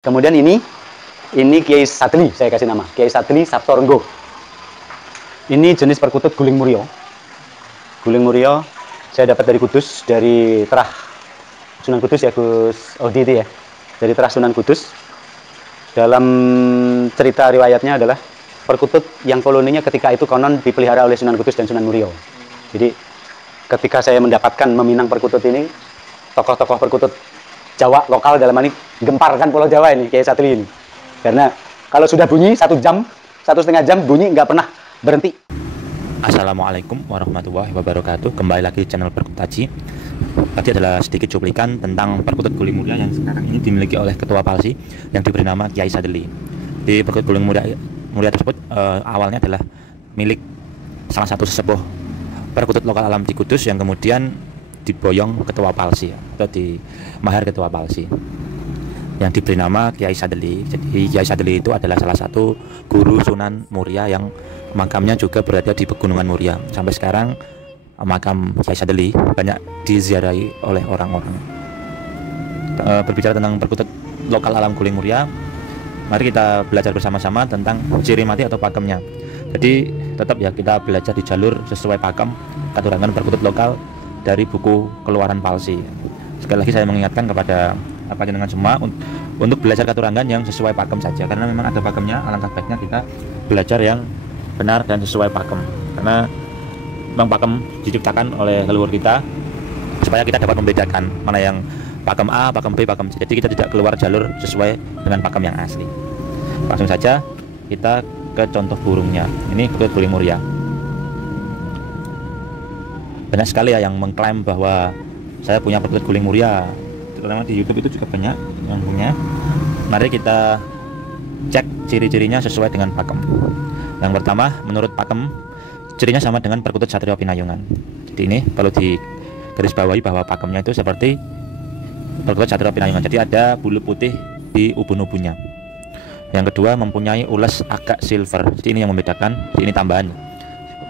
Kemudian ini Kiai Sadli, saya kasih nama Kiai Sadli Sabtorenggo. Ini jenis perkutut guling murio. Guling murio saya dapat dari Kudus, dari Terah Sunan Kudus ya Gus Odi itu ya, dari Terah Sunan Kudus. Dalam cerita riwayatnya adalah perkutut yang koloninya ketika itu konon dipelihara oleh Sunan Kudus dan Sunan Murio. Jadi ketika saya mendapatkan meminang perkutut ini, tokoh-tokoh perkutut Jawa lokal dalam ini gemparkan Pulau Jawa ini Kiai Sadli ini, karena kalau sudah bunyi 1 jam, 1,5 jam bunyi nggak pernah berhenti. Assalamualaikum warahmatullahi wabarakatuh. Kembali lagi di channel Perkutaji. Tadi adalah sedikit cuplikan tentang perkutut guling muria yang sekarang ini dimiliki oleh Ketua Palsi yang diberi nama Kiai Sadli. Di perkutut guling muria tersebut awalnya adalah milik salah satu sesepuh perkutut lokal alam di Kudus yang kemudian diboyong Ketua Palsi atau di mahar Ketua Palsi yang diberi nama Kiai Sadli. Jadi Kiai Sadli itu adalah salah satu guru Sunan Muria yang makamnya juga berada di Pegunungan Muria. Sampai sekarang makam Kiai Sadli banyak diziarahi oleh orang-orang. Berbicara tentang perkutut lokal alam guling muria, mari kita belajar bersama-sama tentang ciri mati atau pakemnya. Jadi tetap ya kita belajar di jalur sesuai pakem katurangan perkutut lokal dari buku Keluaran Palsi. Sekali lagi saya mengingatkan kepada panjenengan semua untuk belajar katurangan yang sesuai pakem saja, karena memang ada pakemnya. Alangkah baiknya kita belajar yang benar dan sesuai pakem, karena memang pakem diciptakan oleh leluhur kita supaya kita dapat membedakan mana yang pakem A, pakem B, pakem C. Jadi kita tidak keluar jalur sesuai dengan pakem yang asli. Langsung saja kita ke contoh burungnya. Ini perkutut guling muria. Banyak sekali ya yang mengklaim bahwa saya punya perkutut guling muria, terutama di YouTube itu juga banyak yang punya. Mari kita cek ciri-cirinya sesuai dengan pakem. Yang pertama, menurut pakem, cirinya sama dengan perkutut Satrio Pinayungan. Jadi ini perlu digarisbawahi bahwa pakemnya itu seperti perkutut Satrio Pinayungan. Jadi ada bulu putih di ubun-ubunnya. Yang kedua, mempunyai ules agak silver. Jadi ini yang membedakan. Jadi ini tambahan.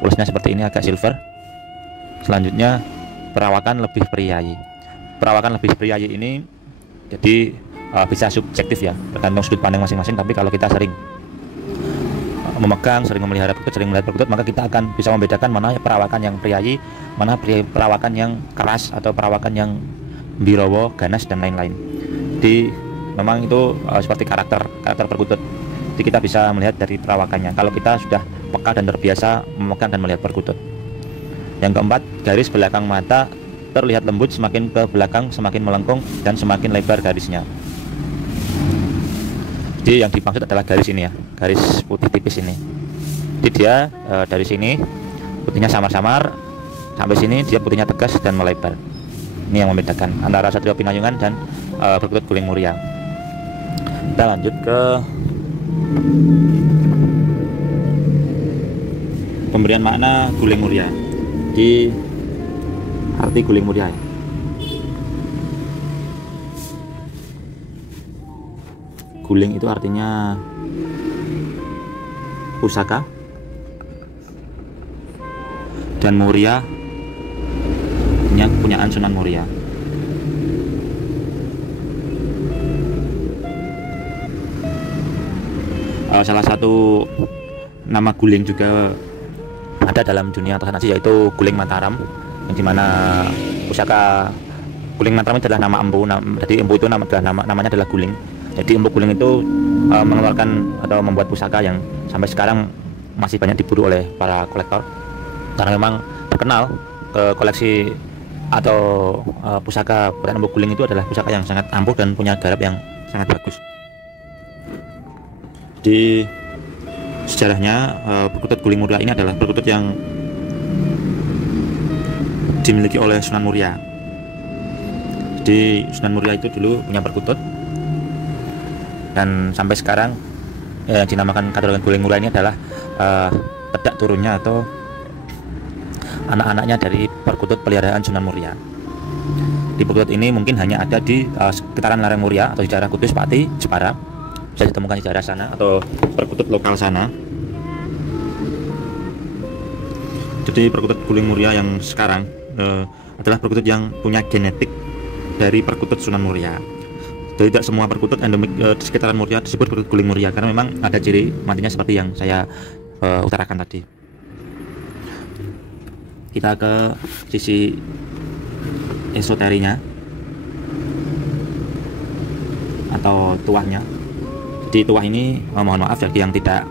Ulesnya seperti ini, agak silver. Selanjutnya, perawakan lebih priayi. Perawakan lebih priayi ini jadi bisa subjektif ya, tergantung sudut pandang masing-masing. Tapi kalau kita sering memegang, sering memelihara perkutut, sering melihat perkutut, maka kita akan bisa membedakan mana perawakan yang priayi, mana perawakan yang keras, atau perawakan yang birowo, ganas, dan lain-lain. Jadi memang itu seperti karakter perkutut. Jadi kita bisa melihat dari perawakannya kalau kita sudah peka dan terbiasa memegang dan melihat perkutut. Yang keempat, garis belakang mata terlihat lembut, semakin ke belakang semakin melengkung dan semakin lebar garisnya. Jadi yang dimaksud adalah garis ini ya, garis putih tipis ini. Jadi dia dari sini putihnya samar-samar, sampai sini dia putihnya tegas dan melebar. Ini yang membedakan antara Satrio Pinayungan dan perkutut guling muria. Kita lanjut ke pemberian makna guling muria. Di arti guling muria ya. Guling itu artinya pusaka, dan muria kepunyaan Sunan Muria. Salah satu nama guling juga ada dalam dunia transaksi, yaitu guling Mataram, yang dimana pusaka guling Mataram itu adalah nama empu. Jadi empu itu namanya adalah guling. Jadi empu guling itu mengeluarkan atau membuat pusaka yang sampai sekarang masih banyak diburu oleh para kolektor, karena memang terkenal koleksi atau pusaka buatan empu guling itu adalah pusaka yang sangat ampuh dan punya garap yang sangat bagus. Di sejarahnya, perkutut guling muria ini adalah perkutut yang dimiliki oleh Sunan Muria. Jadi Sunan Muria itu dulu punya perkutut, dan sampai sekarang yang dinamakan katurangan guling muria ini adalah pedak turunnya atau anak-anaknya dari perkutut peliharaan Sunan Muria. Di perkutut ini mungkin hanya ada di sekitaran lereng Muria atau di daerah Kudus, Pati, Jepara. Bisa ditemukan di daerah sana atau perkutut lokal sana. Jadi perkutut guling muria yang sekarang adalah perkutut yang punya genetik dari perkutut Sunan Muria. Jadi tidak semua perkutut endemik di sekitaran Muria disebut perkutut guling Muria, karena memang ada ciri matinya seperti yang saya utarakan tadi. Kita ke sisi esoterinya atau tuahnya. Di tuah ini mohon maaf bagi yang tidak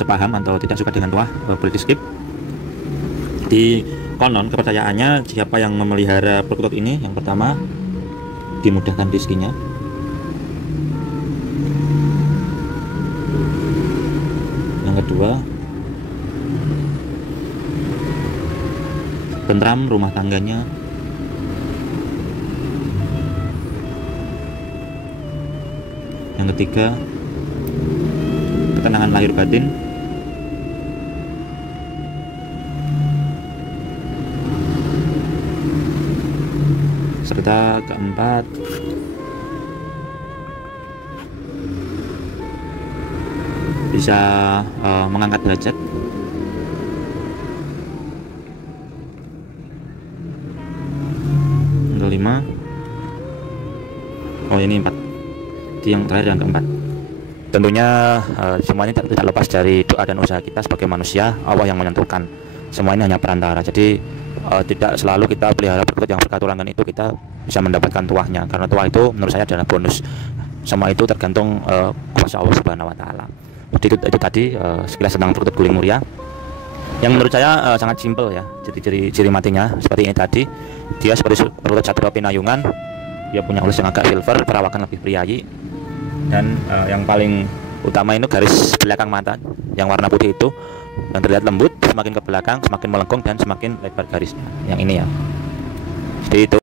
sepaham atau tidak suka dengan tuah, boleh di skip. Di konon kepercayaannya, siapa yang memelihara perkutut ini, yang pertama dimudahkan rezekinya, yang kedua tentram rumah tangganya, yang ketiga ketenangan lahir batin, serta keempat bisa mengangkat derajat. Yang kelima, oh ini 4, di yang terakhir yang keempat. Tentunya semuanya tidak lepas dari doa dan usaha kita sebagai manusia. Allah yang menentukan, semua ini hanya perantara. Jadi tidak selalu kita pelihara perkutut yang berkaturangan itu kita bisa mendapatkan tuahnya, karena tuah itu menurut saya adalah bonus. Semua itu tergantung kuasa Allah Subhanahu wa Ta'ala. Jadi itu tadi sekilas tentang perkutut guling Muria yang menurut saya sangat simpel ya. Jadi ciri matinya seperti ini tadi. Dia seperti perkutut Satria Pinayungan, dia punya ulas yang agak silver, perawakan lebih priayi, dan yang paling utama itu garis belakang mata yang warna putih itu yang terlihat lembut, semakin ke belakang semakin melengkung dan semakin lebar garisnya. Yang ini ya, seperti itu.